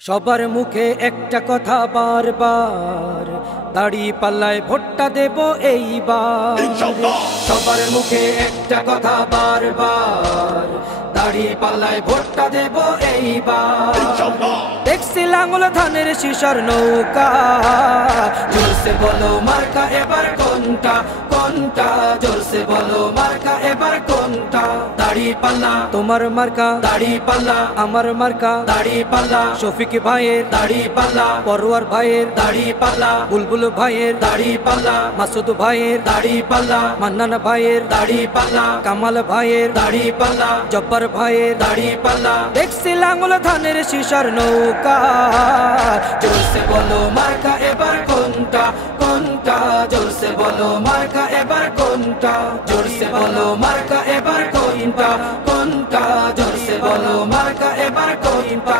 সবার মুখে একটা কথা বারবার, দাড়ি পাল্লায় ভোটটা দেব এইবার। সবার মুখে একটা কথা বারবার, দাড়ি পাল্লায় ভোটটা দেব এইবার। দেখছি লাঙ্গল ধানের শিশর নৌকা, জোরসে বলো মার্কা এবার কোনটা কোনটা, জোরসে বলো মার্কা এবার কোনটা। দাড়ি পাল্লা তোমার মার্কা, দাড়ি পাল্লা আমার মার্কা, দাড়ি পাল্লা শফিক ভাইয়ের দাড়ি পাল্লা, পরোয়ার ভাইয়ের দাড়ি পাল্লা, বুলবুল ভাইয়ের দাড়ি পাল্লা, মাসুদ ভাইয়ের দাড়ি পাল্লা, মান্নান ভাইয়ের দাড়ি পাল্লা, কামাল ভাইয়ের দাড়ি পাল্লা, জব্বার ভাইয়ের দাড়ি পাল্লা। দেখছি লাঙ্গল ধানের শিশর নৌকা, জোরসে বলো মার্কা এবার কোনটা কোনটা, জোরসে বলো মার্কা এবার কোনটা, জোরসে বলো মার্কা এবার কোনটা কোনটা, জোরসে বলো মার্কা এবার কোনটা।